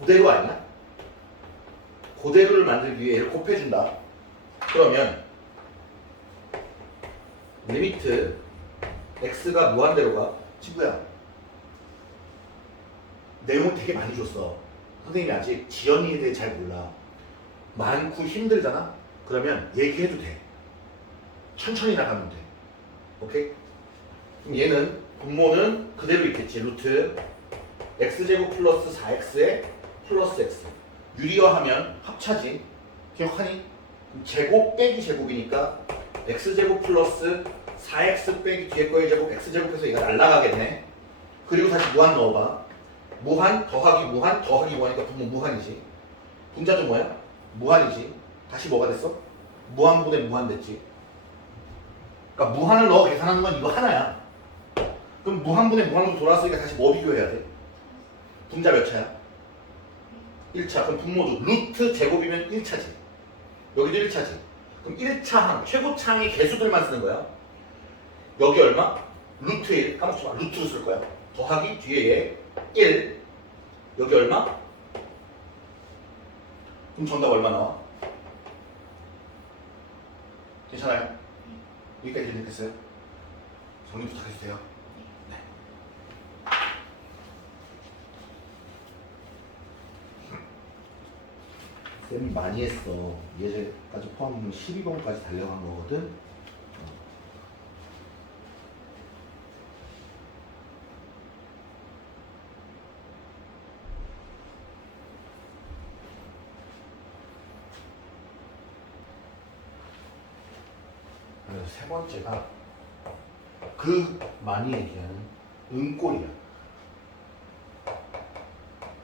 그대로 아니야? 그대로를 만들기 위해 얘를 곱해준다. 그러면 리미트 x가 무한대로 가. 친구야, 내용을 되게 많이 줬어. 선생님이 아직 지연이에 대해 잘 몰라. 많고 힘들잖아? 그러면 얘기해도 돼. 천천히 나가면 돼. 오케이? 그럼 얘는 분모는 그대로 있겠지. 루트 x제곱 플러스 4x에 플러스 x. 유리화하면 합차지. 기억하니? 제곱 빼기 제곱이니까 x제곱 플러스 4x 빼기 뒤에 거의 제곱 x제곱해서 얘가 날라가겠네. 그리고 다시 무한 넣어봐. 무한 더하기 무한 더하기 무한이니까 분모 무한이지. 분자도 뭐야? 무한이지. 다시 뭐가 됐어? 무한분의 무한 됐지. 그러니까 무한을 넣어 계산하는 건 이거 하나야. 그럼 무한분의 무한으로 돌아왔으니까 다시 뭐 비교해야 돼? 분자 몇 차야? 1차. 그럼 분모도 루트 제곱이면 1차지. 여기도 1차지. 그럼 1차항, 최고차항의 개수들만 쓰는 거야. 여기 얼마? 루트 1. 까먹지 마. 루트로 쓸 거야. 더하기 뒤에 얘 1. 여기 얼마? 그럼 정답 얼마 나와? 괜찮아요? 여기까지 됐겠어요? 정리 부탁해주세요. 네. 쌤이 많이 했어. 예제까지 포함하면 12번까지 달려간 거거든. 세 번째가 그 많이 얘기하는 응꼴이야.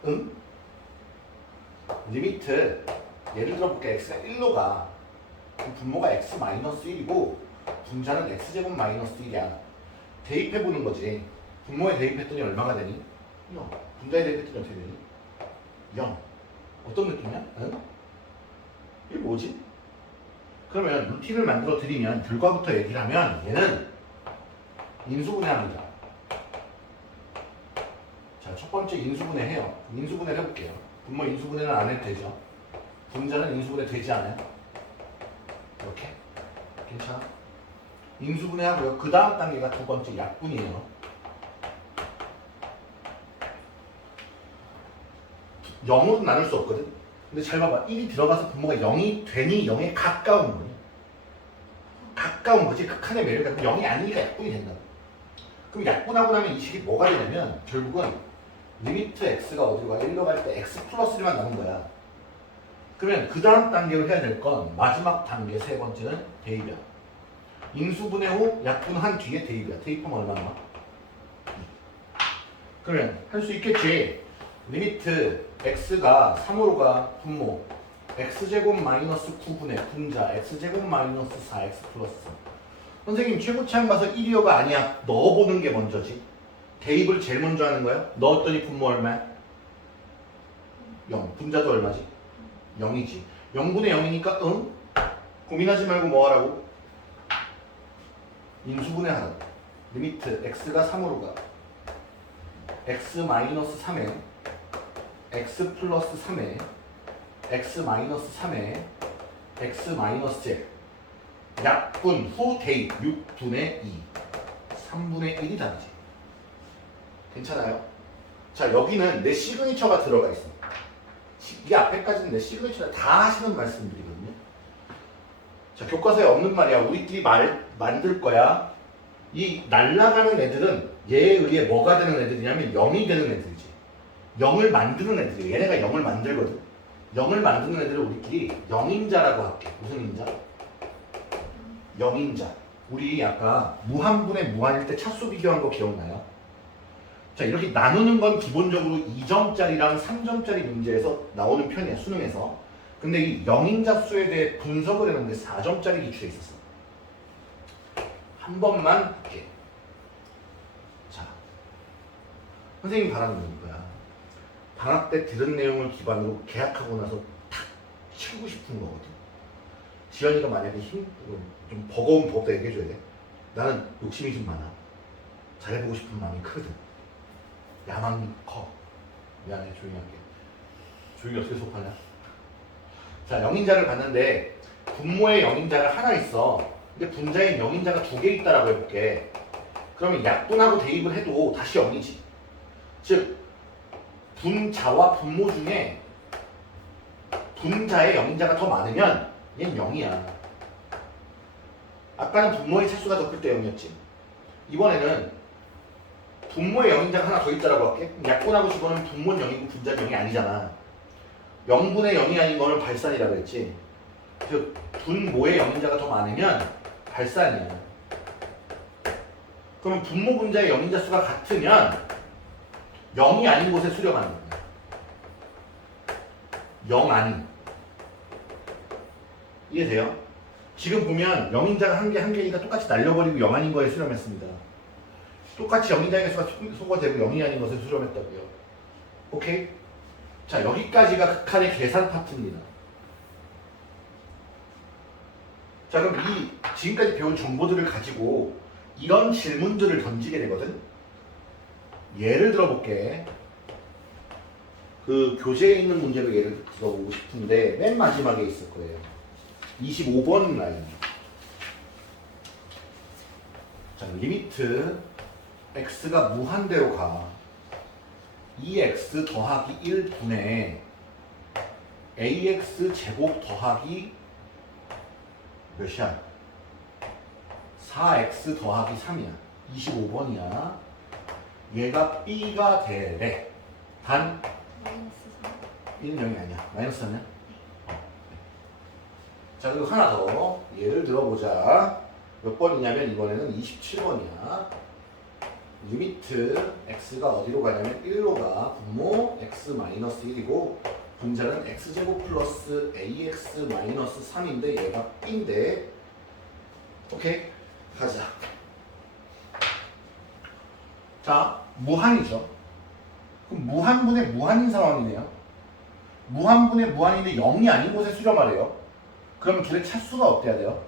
응? 리미트 예를 들어 볼게. x가 1로 가. 그럼 분모가 x-1이고 분자는 x제곱 마이너스 1이야. 대입해보는 거지. 분모에 대입했더니 얼마가 되니? 0. 분자에 대입했더니 어떻게 되니? 0. 어떤 느낌이야? 응? 이게 뭐지? 그러면 루틴을 만들어 드리면 결과부터 얘기를 하면 얘는 인수분해합니다. 자, 첫 번째 인수분해 해요. 인수분해를 해볼게요. 분모 인수분해는 안 해도 되죠. 분자는 인수분해 되지 않아요? 이렇게? 괜찮아? 인수분해 하고요. 그 다음 단계가 두 번째 약분이에요. 영으로 나눌 수 없거든? 근데 잘 봐봐. 1이 들어가서 분모가 0이 되니 0에 가까운 거야. 가까운 거지. 극한의 매력이 0이 아니니까 약분이 된다고. 그럼 약분하고 나면 이 식이 뭐가 되냐면 결국은 리미트 x가 어디로 가? 1로 갈 때 x 플러스 1만 남은 거야. 그러면 그 다음 단계로 해야 될 건 마지막 단계 세 번째는 대입이야. 인수분해 후 약분한 뒤에 대입이야. 대입하면 얼마 나와? 그러면 할 수 있겠지. 리미트 x가 3으로 가 분모 x제곱 마이너스 9분의 분자 x제곱 마이너스 4x 플러스 3. 선생님 최고차항 가서 1이어가 아니야. 넣어보는 게 먼저지. 대입을 제일 먼저 하는 거야. 넣었더니 분모 얼마야? 0. 분자도 얼마지? 0이지. 0분의 0이니까 응? 고민하지 말고 뭐 하라고? 인수분해 하라고. 리미트 x가 3으로 가 x 마이너스 3에 x 플러스 3에 x 마이너스 3에 x 마이너스 제 약분 후 대입 6분의 2 3분의 1이 답이지. 괜찮아요? 자, 여기는 내 시그니처가 들어가 있어. 이 앞에까지는 내 시그니처를 다 하시는 말씀드리거든요. 자, 교과서에 없는 말이야. 우리끼리 만들 거야. 이 날아가는 애들은 얘에 의해 뭐가 되는 애들이냐면 0이 되는 애들이지. 0을 만드는 애들이야. 얘네가 0을 만들거든. 0을 만드는 애들을 우리끼리 0인자라고 할게. 무슨 인자? 0인자. 우리 아까 무한분의 무한일 때 차수 비교한 거 기억나요? 자, 이렇게 나누는 건 기본적으로 2점짜리랑 3점짜리 문제에서 나오는 편이야, 수능에서. 근데 이 0인자 수에 대해 분석을 해놓은 게 4점짜리 기출에 있었어. 한 번만 볼게. 자, 선생님 바라는 건 이거야. 방학 때 들은 내용을 기반으로 계약하고 나서 탁 치고 싶은 거거든. 지연이가 만약에 좀 버거운 법도 얘기해줘야 돼. 나는 욕심이 좀 많아. 잘해보고 싶은 마음이 크거든. 야망이 커. 미안해, 조용히 할게. 조용히 어떻게 수업하냐? 자, 0인자를 봤는데 분모에 0인자가 하나 있어. 근데 분자에 0인자가 2개 있다라고 해볼게. 그러면 약분하고 대입을 해도 다시 0이지. 즉 분자와 분모 중에 분자에 0인자가 더 많으면 얘는 0이야. 아까는 분모의 차수가 더 클 때 0이었지. 이번에는 분모에 0인자가 하나 더 있다라고 할게. 약분하고 집어넣으면 분모는 0이고 분자는 0이 아니잖아. 0분의 0이 아닌 거는 발산이라고 했지. 즉 분모에 0인자가 더 많으면 발산이야. 그러면 분모 분자의 0인자 수가 같으면 0이 아닌 곳에 수렴하는 거야. 0 아닌. 이해돼요? 지금 보면 0인자가 한 개니까 똑같이 날려버리고 0 아닌 거에 수렴했습니다. 똑같이 0인자의 수가 소거되고 0이 아닌 것에 수렴했다고요. 오케이? 자, 여기까지가 극한의 계산 파트입니다. 자, 그럼 이 지금까지 배운 정보들을 가지고 이런 질문들을 던지게 되거든. 예를 들어볼게. 그 교재에 있는 문제로 예를 들어보고 싶은데 맨 마지막에 있을 거예요. 25번 라인. 자, 리미트 x가 무한대로 가 2x 더하기 1분의 ax 제곱 더하기 몇이야? 4x 더하기 3이야. 25번이야. 얘가 b가 되래. 단 b는 0이 아니야. 마이너스 3이야? 자, 그리고 하나 더 예를 들어보자. 몇 번이냐면 이번에는 27번이야. 리미트 x가 어디로 가냐면 1로 가. 분모 x-1이고 분자는 x제곱 플러스 ax-3인데 얘가 b인데 오케이? 가자. 자, 무한이죠. 그럼 무한분의 무한인 상황이네요. 무한분의 무한인데 0이 아닌 곳에 수렴하래요. 그러면 둘의 차수가 어때야 돼요?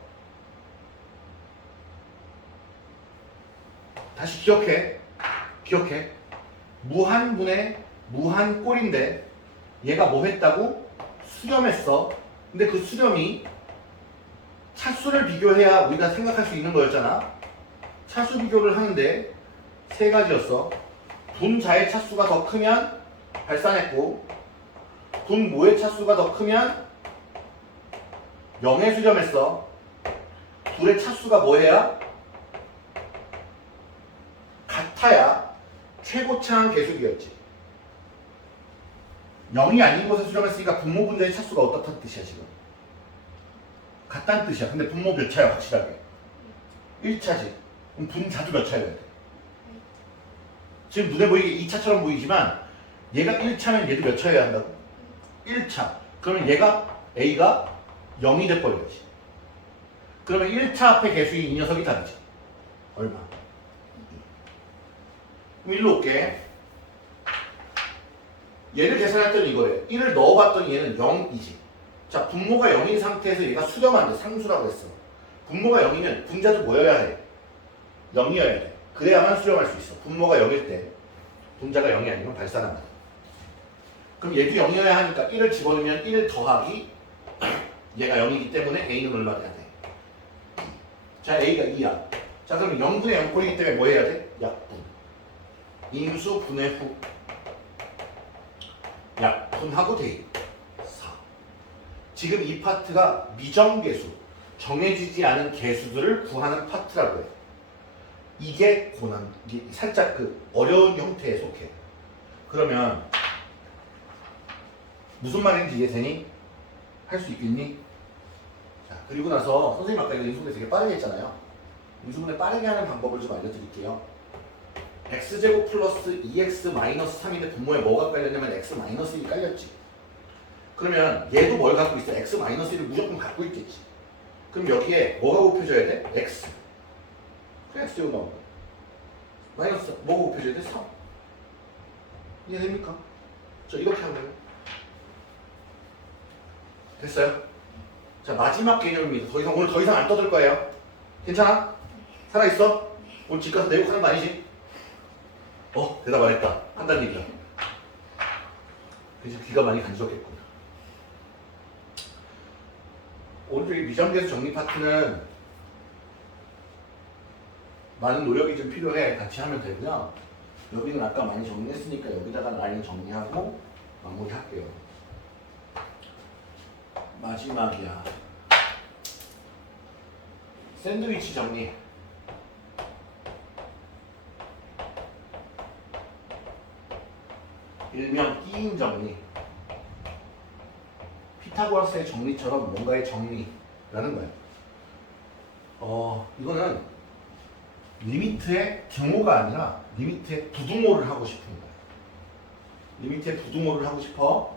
다시 기억해. 무한분의 무한꼴인데 얘가 뭐 했다고? 수렴했어. 근데 그 수렴이 차수를 비교해야 우리가 생각할 수 있는 거였잖아. 차수 비교를 하는데 세 가지였어. 분자의 차수가 더 크면 발산했고 분모의 차수가 더 크면 0에 수렴했어. 둘의 차수가 뭐해야? 같아야 최고차항 계수기였지. 0이 아닌 곳에 수렴했으니까 분모 분자의 차수가 어떻다는 뜻이야 지금? 같다는 뜻이야. 근데 분모 몇 차야 확실하게? 1차지. 그럼 분자도 몇 차여야 돼? 지금 눈에 보이게 2차처럼 보이지만 얘가 1차면 얘도 몇 차여야 한다고? 1차. 그러면 얘가 A가 0이 돼버려야지. 그러면 1차 앞에 개수인 이 녀석이 다르지. 얼마? 그럼 일로 올게. 얘를 계산했더니 이거래. 1을 넣어봤더니 얘는 0이지. 자, 분모가 0인 상태에서 얘가 수렴한대. 상수라고 했어. 분모가 0이면 분자도 뭐여야 해? 0이어야 돼. 그래야만 수렴할 수 있어. 분모가 0일 때 분자가 0이 아니면 발산한다. 그럼 얘도 0이어야 하니까 1을 집어넣으면 1 더하기 얘가 0이기 때문에 A는 얼마 돼야 돼? 자, A가 2야. 자, 그럼 0분의 0꼴이기 때문에 뭐 해야 돼? 약분. 인수 분해 후 약분하고 대입 4. 지금 이 파트가 미정계수, 정해지지 않은 계수들을 구하는 파트라고 해. 이게 고난, 이게 살짝 그 어려운 형태에 속해. 그러면 무슨 말인지 이해되니? 할 수 있겠니? 자, 그리고 나서 선생님 아까 이거 인수분해 되게 빠르게 했잖아요. 인수분해 빠르게 하는 방법을 좀 알려드릴게요. x제곱 플러스 2x-3인데 분모에 뭐가 깔렸냐면 x-1이 깔렸지. 그러면 얘도 뭘 갖고 있어? x-1을 무조건 갖고 있겠지. 그럼 여기에 뭐가 곱해져야 돼? x. 그래 x제곱 나오고 마이너스 뭐가 곱해져야 돼? 3. 이해됩니까? 저 이렇게 하면 돼요. 됐어요? 자, 마지막 개념입니다. 오늘 더 이상 안 떠들 거예요. 괜찮아? 살아있어? 오늘 집 가서 내욕하는 거 아니지? 대답 안 했다. 한다는 얘기야. 그래서 귀가 많이 간지럽겠구나. 오늘 이 미정계수 정리 파트는 많은 노력이 좀 필요해. 같이 하면 되고요. 여기는 아까 많이 정리했으니까 여기다가 라인 정리하고 마무리할게요. 마지막이야. 샌드위치 정리. 일명 끼인 정리. 피타고라스의 정리처럼 뭔가의 정리라는 거예요. 이거는 리미트의 등호가 아니라 리미트의 부등호를 하고 싶은 거예요. 리미트의 부등호를 하고 싶어.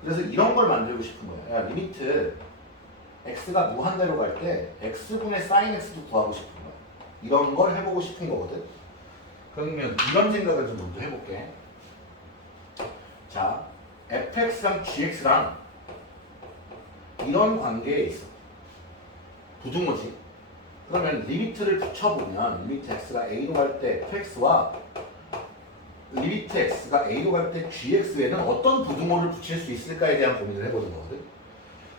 그래서 이런 걸 만들고 싶은 거예요. 야, 리미트 x가 무한대로 갈 때 x분의 sin x도 구하고 싶은 거야. 이런 걸 해보고 싶은 거거든. 그러면 이런 생각을 좀 먼저 해볼게. 자, fx랑 gx랑 이런 관계에 있어. 부등호지. 그러면 리미트를 붙여보면 리미트 x가 a로 갈 때 fx와 리미트 x가 a로 갈 때 gx에는 어떤 부등호를 붙일 수 있을까에 대한 고민을 해보는 거거든.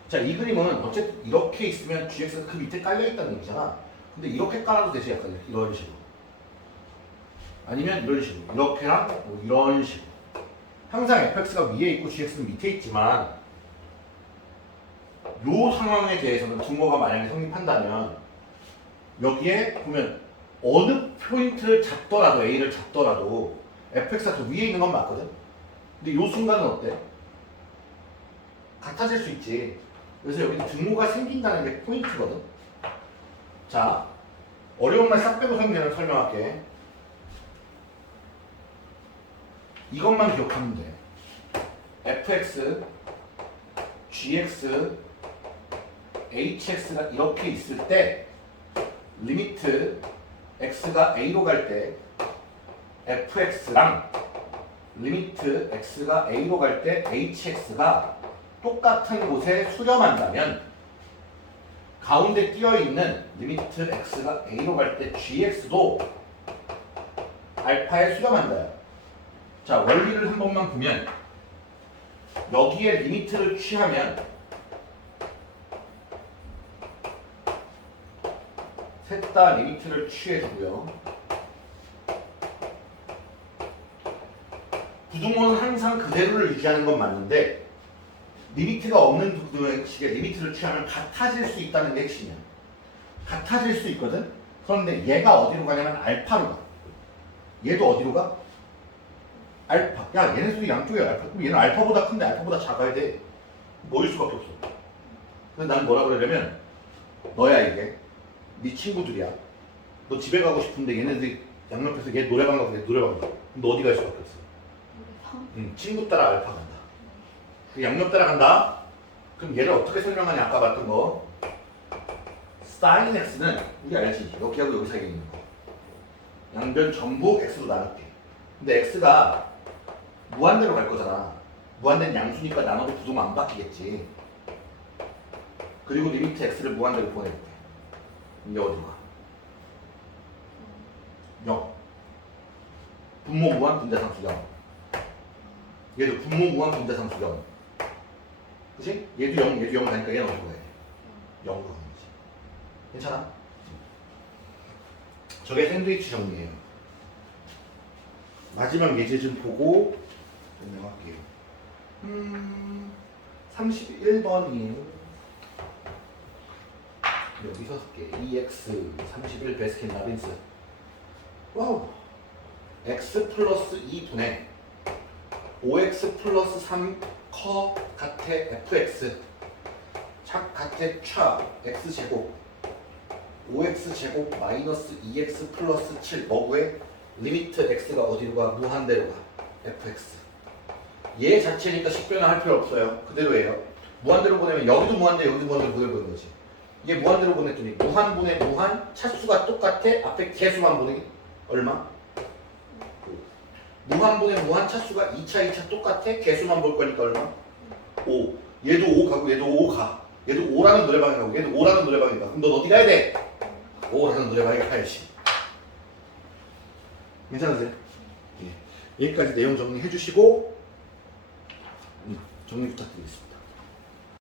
자, 이 그림은 어쨌든 이렇게 있으면 gx가 그 밑에 깔려있다는 얘기잖아. 근데 이렇게 깔아도 되지. 약간 이런 식으로. 아니면 이런 식으로. 이렇게랑 뭐 이런 식으로. 항상 fx가 위에 있고 gx는 밑에 있지만 요 상황에 대해서는 등호가 만약에 성립한다면 여기에 보면 어느 포인트를 잡더라도 a를 잡더라도 fx가 더 위에 있는 건 맞거든. 근데 요 순간은 어때? 같아질 수 있지. 그래서 여기 등호가 생긴다는 게 포인트거든. 자, 어려운 말 싹 빼고 설명할게. 이것만 기억하면 돼. fx, gx, hx가 이렇게 있을 때 리미트 x가 a로 갈 때 fx랑 리미트 x가 a로 갈 때 hx가 똑같은 곳에 수렴한다면 가운데 끼어있는 리미트 x가 a로 갈 때 gx도 알파에 수렴한다. 자, 원리를 한 번만 보면 여기에 리미트를 취하면 셋 다 리미트를 취해주고요. 부등호는 항상 그대로를 유지하는 건 맞는데 리미트가 없는 부등식에 리미트를 취하면 같아질 수 있다는 게 핵심이야. 같아질 수 있거든? 그런데 얘가 어디로 가냐면 알파로 가. 얘도 어디로 가? 알파. 야, 얘네들이 양쪽에 알파. 그럼 얘는 알파보다 큰데 알파보다 작아야 돼. 뭐일 수밖에 없어. 근데 난 뭐라 그러냐면 너야 이게. 네 친구들이야. 너 집에 가고 싶은데 얘네들이 양옆에서 얘 노래방 가고 얘 노래방 가. 그럼 너 어디 갈 수밖에 없어. 응, 친구 따라 알파 간다. 그 양옆 따라간다. 그럼 얘를 어떻게 설명하냐? 아까 봤던 거. sin x는 우리 알지? 여기하고 여기 사이에 있는 거. 양변 전부 x로 나눌게. 근데 x가 무한대로 갈 거잖아. 무한대는 양수니까 나눠도 부등호 안 바뀌겠지. 그리고 리미트 x를 무한대로 보내볼게. 이게 어디로 가? 0. 분모 무한 분자상수 0. 얘도 분모 무한 분자상수 0. 그치? 얘도 0, 얘도 0 가니까 얘는 어디로 가야 돼? 0으로 가는 거지. 괜찮아? 저게 샌드위치 정리예요. 마지막 예제 좀 보고 설명할게요. 31번이에요. 여기서 쓸게. EX 31 베스킨 라빈스. 와우. X 플러스 2분의 5X 플러스 3 커 같아 fx 착 같아 차 x제곱 5x제곱 마이너스 2x 플러스 7 뭐구해? 리미트 x가 어디로 가? 무한대로 가. fx 얘 자체니까 식변화할 필요 없어요. 그대로예요. 무한대로 보내면 여기도 무한대 여기도 무한대로 보내는 거지. 얘 무한대로 보냈더니 무한분의 무한 차수가 똑같아. 앞에 개수만 보내기 얼마? 무한분의 무한 차수가 2차 똑같아. 개수만 볼 거니까 얼마? 5. 얘도 5 가고 얘도 5 가. 얘도 5라는 노래방에 가고 얘도 5라는 노래방에 가. 그럼 넌 어디 가야 돼? 5라는 노래방에 가야지. 괜찮으세요? 예. 여기까지 내용 정리해 주시고 정리 부탁드리겠습니다.